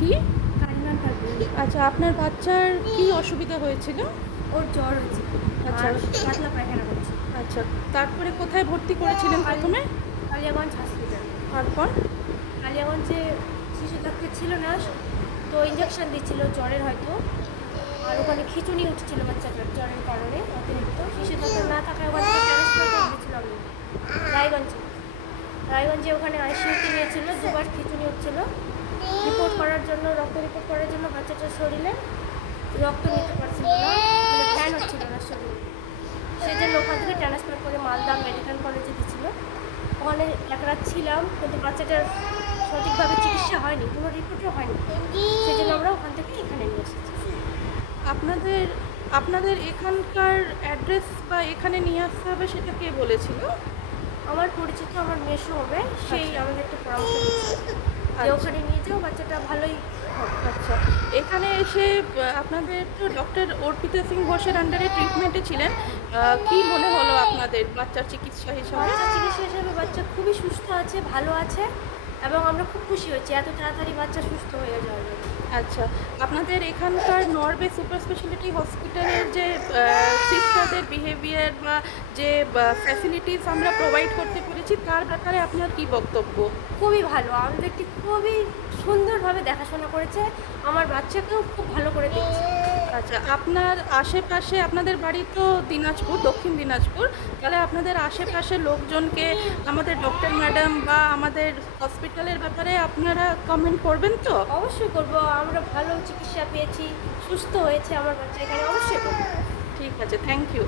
কি? কারিমান পারভিন। আচ্ছা, আপনার বাচ্চার কি অসুবিধা হয়েছিল? ওর জ্বর হয়েছে, আচ্ছা। আর পাতলা পায়খানা করছে। আচ্ছা, তারপরে কোথায় ভর্তি করেছিলেন প্রথমে? কালিয়াগঞ্জ হসপিটাল। তারপর? কালিয়াগঞ্জে শিশু ডাক্তার ছিল না, তো ইঞ্জেকশন দিচ্ছিল জ্বরের হয়তো, আর ওখানে খিঁচুনি উঠছিল বাচ্চাটার জ্বরের কারণে অতিরিক্ত। শিশু ডাক্তার না থাকায় ওখান থেকে ট্রান্সফার করে দিয়েছিলাম রায়গঞ্জে। রায়গঞ্জে ওখানে আইসিইউতে নিয়েছিল, দুবার খিঁচুনি উঠছিল। রিপোর্ট করার জন্য, রক্ত রিপোর্ট করার জন্য বাচ্চাটার শরীরে রক্ত নিতে পারছিল না, মানে ফ্যান হচ্ছিল না শরীরে। সেই জন্য ওখান থেকে ট্রান্সফার করে মালদা মেডিকেল কলেজে দিয়েছিল। ওখানে এক রাত ছিলাম, কিন্তু বাচ্চাটার সঠিকভাবে চিকিৎসা হয়নি, কোনো রিপোর্টও হয়নি। সেই জন্য আমরা ওখান থেকে এখানে নিয়ে এসেছি। আপনাদের আপনাদের এখানকার অ্যাড্রেস বা এখানে নিয়ে আসতে হবে সেটা কে বলেছিল? আমার পরিচিত আমার মেসো হবে, সেই আচ্ছা। আমাদেরকে পরামর্শ দিচ্ছে যে আচ্ছা। ওখানে নিয়ে যাও, বাচ্চাটা ভালোই হবে। আচ্ছা, এখানে এসে আপনাদের তো ডক্টর অর্পিতা সিং ঘোষের আন্ডারে ট্রিটমেন্টে ছিলেন। কি মনে হলো আপনাদের বাচ্চার চিকিৎসা হিসাবে? বাচ্চা চিকিৎসা হিসেবে বাচ্চা খুবই সুস্থ আছে, ভালো আছে, এবং আমরা খুব খুশি হয়েছি এত তাড়াতাড়ি বাচ্চা সুস্থ হয়ে যাওয়ার জন্য। আচ্ছা, আপনাদের এখানকার নরবে সুপার স্পেশালিটি হসপিটালের যে সিস্টারদের বিহেভিয়ার বা যে ফ্যাসিলিটিস আমরা প্রোভাইড করতে পেরেছি তার ব্যাপারে আপনার কি বক্তব্য? খুবই ভালো, আমাদেরকে খুবই সুন্দরভাবে দেখাশোনা করেছে, আমার বাচ্চাকেও খুব ভালো করে দেখছে। আচ্ছা, আপনার আশেপাশে আপনাদের বাড়ি তো দিনাজপুর, দক্ষিণ দিনাজপুর, তাহলে আপনাদের আশেপাশের লোকজনকে আমাদের ডক্টর ম্যাডাম বা আমাদের হসপিটালের ব্যাপারে আপনারা কমেন্ট করবেন তো? অবশ্যই করবো, আমরা ভালো চিকিৎসা পেয়েছি, সুস্থ হয়েছে আমার বাচ্চা, এখানে অবশ্যই করবো। ঠিক আছে, থ্যাংক ইউ।